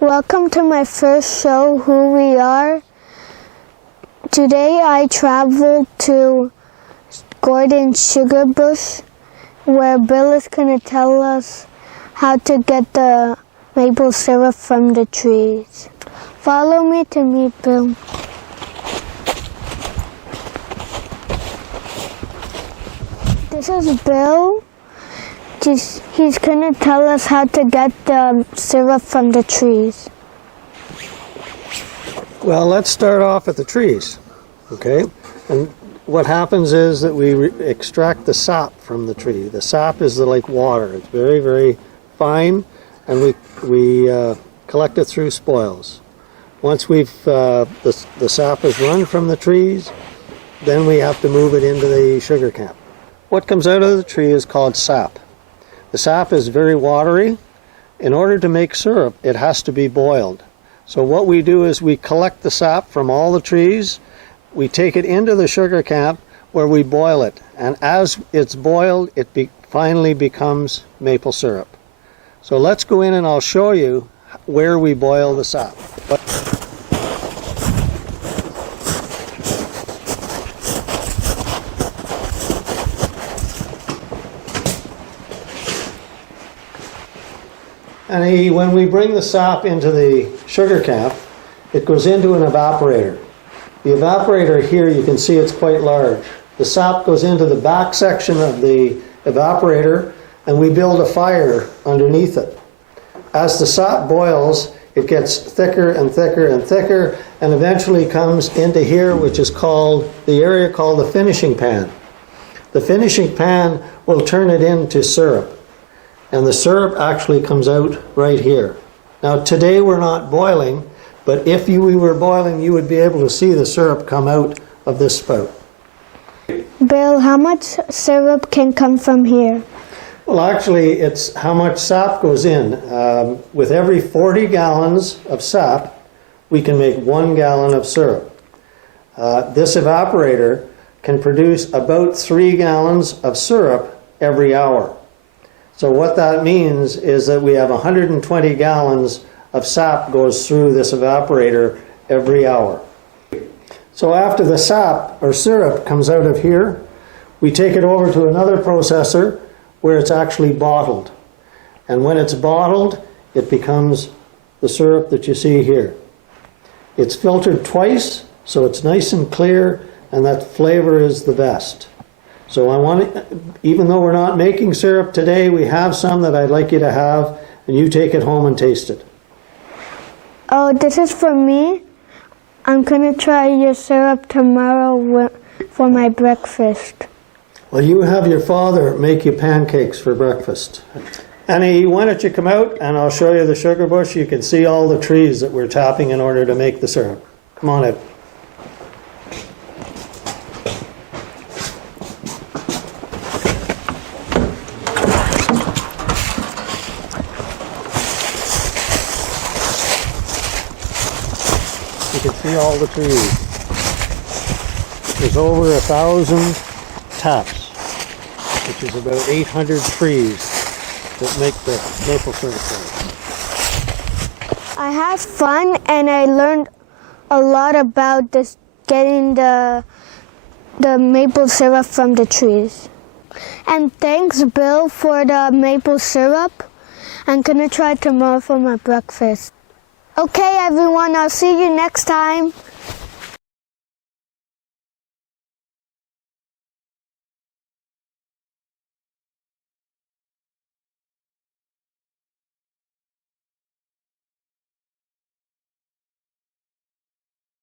Welcome to my first show, Who We Are. Today I traveled to Gordon's sugar bush, where Bill is going to tell us how to get the maple syrup from the trees. Follow me to meet Bill. This is Bill. He's going to tell us how to get the syrup from the trees. Well, let's start off at the trees, okay? And what happens is that we extract the sap from the tree. The sap is like water. It's very, very fine, and we collect it through spoils. Once the sap is run from the trees, then we have to move it into the sugar camp. What comes out of the tree is called sap. The sap is very watery. In order to make syrup, it has to be boiled. So what we do is we collect the sap from all the trees, we take it into the sugar camp where we boil it. And as it's boiled, it finally becomes maple syrup. So let's go in and I'll show you where we boil the sap. And when we bring the sap into the sugar camp, it goes into an evaporator. The evaporator here, you can see it's quite large. The sap goes into the back section of the evaporator, and we build a fire underneath it. As the sap boils, it gets thicker and thicker and thicker, and eventually comes into here, which is called, the area called the finishing pan. The finishing pan will turn it into syrup. And the syrup actually comes out right here. Now today we're not boiling, but if we were boiling, you would be able to see the syrup come out of this spout. Bill, how much syrup can come from here? Well, actually, it's how much sap goes in. With every 40 gallons of sap, we can make 1 gallon of syrup. This evaporator can produce about 3 gallons of syrup every hour. So what that means is that we have 120 gallons of sap goes through this evaporator every hour. So after the sap or syrup comes out of here, we take it over to another processor where it's actually bottled. And when it's bottled, it becomes the syrup that you see here. It's filtered twice, so it's nice and clear, and that flavor is the best. So even though we're not making syrup today, we have some that I'd like you to have, and you take it home and taste it. Oh, this is for me. I'm going to try your syrup tomorrow for my breakfast. Well, you have your father make you pancakes for breakfast. Anahi, why don't you come out and I'll show you the sugar bush. You can see all the trees that we're tapping in order to make the syrup. Come on in. You can see all the trees. There's over 1,000 taps, which is about 800 trees that make the maple syrup. I had fun and I learned a lot about getting the maple syrup from the trees. And thanks, Bill, for the maple syrup. I'm gonna try tomorrow for my breakfast. Okay, everyone, I'll see you next time.